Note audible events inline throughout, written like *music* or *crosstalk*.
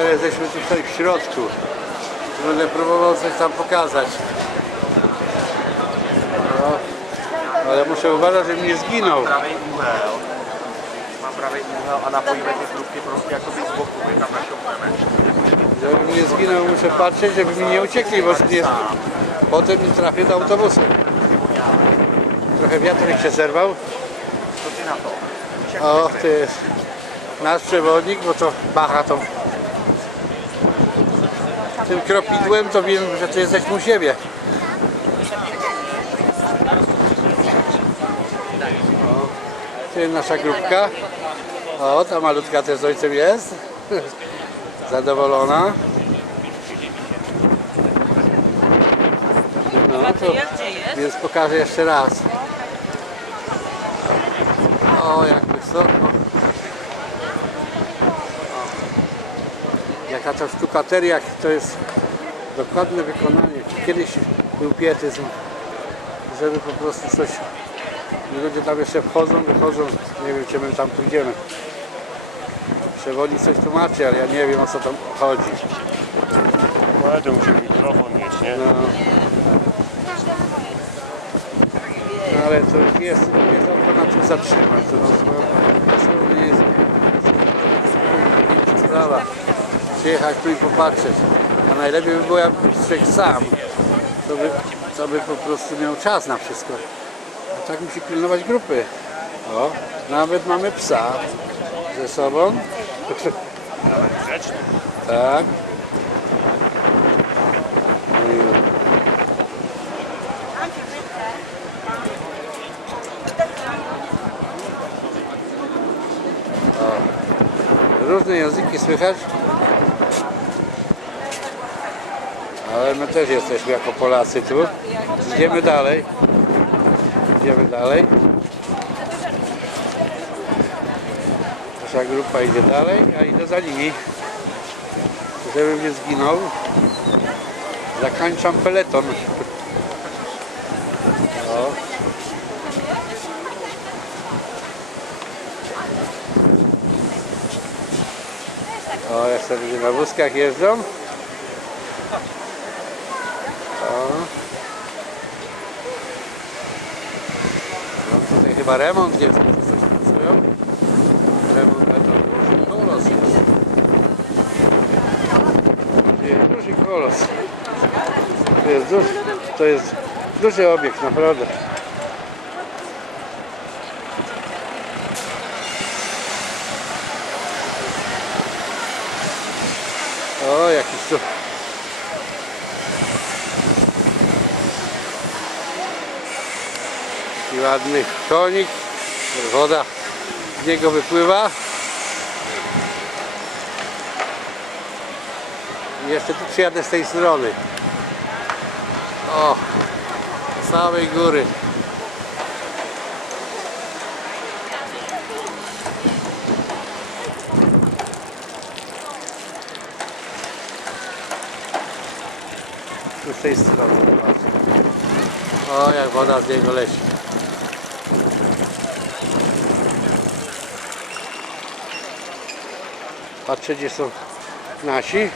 Teraz jesteśmy tutaj w środku. Będę próbował coś tam pokazać. No, ale muszę uważać, żebym nie zginął. prawej úhel. Mám pravý úhel a napojíme ty trubky prostě jakoby z boku, my tam našoupneme. Żebym nie zginął, muszę patrzeć, żeby mi nie uciekli, bo nie, potem nie trafię do autobusu. Trochę wiatrak się zerwał. Co ty na to? O, jest nasz przewodnik, bo to bacha tą tym kropidłem, to wiem, że ty jesteśmy u siebie. O, to jest nasza grupka. O, ta malutka też z ojcem jest. *laughs* Zadowolona. No, to, więc pokażę jeszcze raz. O, jak wysoko. Jaka to sztukateria, to jest dokładne wykonanie. Kiedyś był pietyzm, żeby po prostu coś... Ludzie tam jeszcze wchodzą, wychodzą, nie wiem czy my tam pójdziemy. Przewodnik coś tłumaczy, ale ja nie wiem o co tam chodzi. No ale to musimy mikrofon mieć, nie? No. No ale to jest, jest opcja na tym zatrzymać. To no, to dosłownie jest, jest sprawa. Przyjechać tu i popatrzeć. A najlepiej by było jakby człowiek sam. To by, to by po prostu miał czas na wszystko. A tak musi pilnować grupy. O, nawet mamy psa ze sobą. Nawet. *laughs* Tak. O. Różne języki słychać. Ale my też jesteśmy jako Polacy tu. Idziemy dalej. Idziemy dalej. Nasza grupa idzie dalej, a idę za nimi. Żebym nie zginął. Zakańczam peleton. O. O, jeszcze ludzie na wózkach jeżdżą. O. No tutaj chyba remont jest, czy coś pracują. Remont, to duży kolos jest. Jest duży kolos. To jest duży, to jest duży obiekt, naprawdę. O, jakiś tu. I ładny konik. Woda z niego wypływa. I jeszcze tu przyjadę z tej strony. O, z całej góry. Tu z tej strony. O, jak woda z niego leci. Patrzę, gdzie są nasi.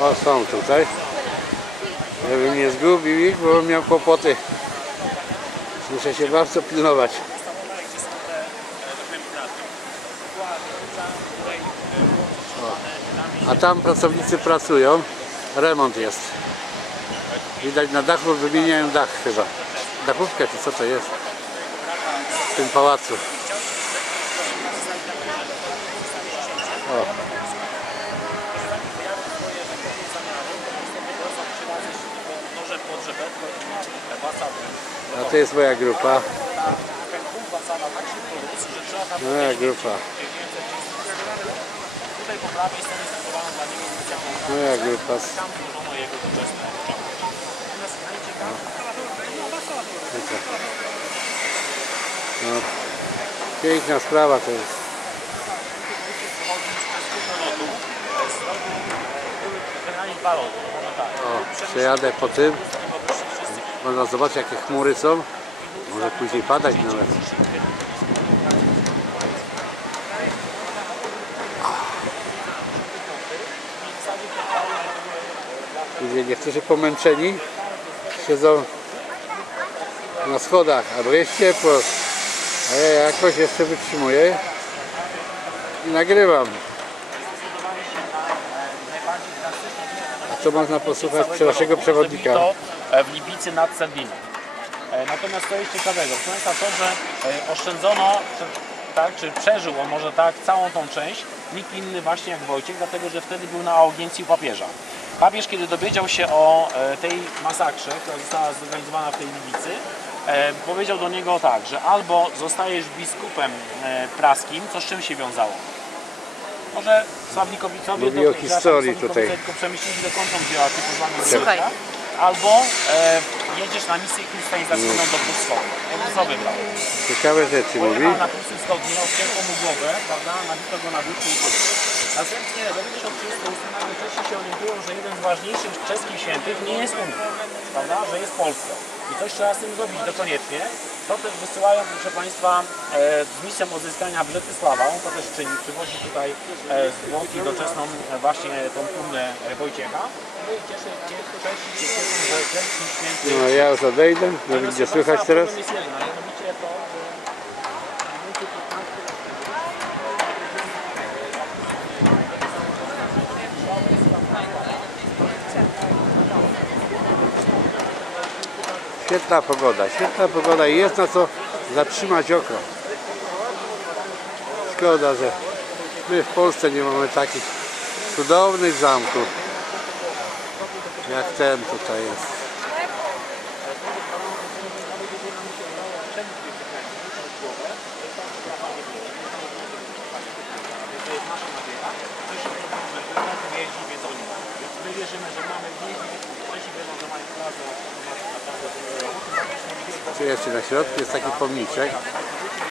O, są tutaj. Żebym nie zgubił ich, bo miał kłopoty. Muszę się bardzo pilnować. O. A tam pracownicy pracują. Remont jest. Widać na dachu wymieniają dach chyba. Dachówkę czy co to jest? W tym pałacu. A to jest moja grupa. Moja grupa. Moja grupa. No. No. Piękna sprawa to jest. O, przejadę po tym. Można zobaczyć jakie chmury są. Może później padać nawet. Ludzie niektórzy pomęczeni siedzą na schodach, albo jest ciepło, a ja jakoś jeszcze wytrzymuję i nagrywam. Co można posłuchać przy waszego przewodnika? To e, w Libicy nad Sedliną. E, Natomiast co jest ciekawego, proszę Państwa, to, że e, oszczędzono, tak, czy przeżył on może tak całą tą część, nikt inny właśnie jak Wojciech, dlatego że wtedy był na audiencji u papieża. Papież, kiedy dowiedział się o tej masakrze, która została zorganizowana w tej Libicy, powiedział do niego tak, że albo zostajesz biskupem praskim, co z czym się wiązało? Może Sławnikowicowie Mówi do- o historii przepraszam, tutaj. Sławnikowice tylko przemyśleli do końca dzieła typu z Słuchaj. Albo e, jedziesz na misję chrystianizacyjną do Wschodniej. Ja bym co wybrał. Ciekawe rzeczy mówi. Pojechał na Półsy Wschodnie, odcięto mu głowę, prawda, nabito go na wódku i tyle. Następnie do 1938 nagle Czesi się orientują, że jeden z ważniejszych czeskich świętych nie jest u nich, prawda, że jest w Polsce. I coś trzeba z tym zrobić dokoniecznie. To też wysyłają, proszę Państwa, e, z misją odzyskania Brzetysława, on to też czyni, przywozi tutaj e, z Włoki doczesną e, właśnie tą trumnę Wojciecha. No i cieszy się, Czesi się cieszą, że kręci święty No ja już odejdę, no gdzie słychać teraz? mianowicie to, że Świetna pogoda, świetna pogoda i jest na co zatrzymać oko. Szkoda, że my w Polsce nie mamy takich cudownych zamków jak ten tutaj jest. wierzymy, że mamy Tu jeszcze na środku jest taki pomniczek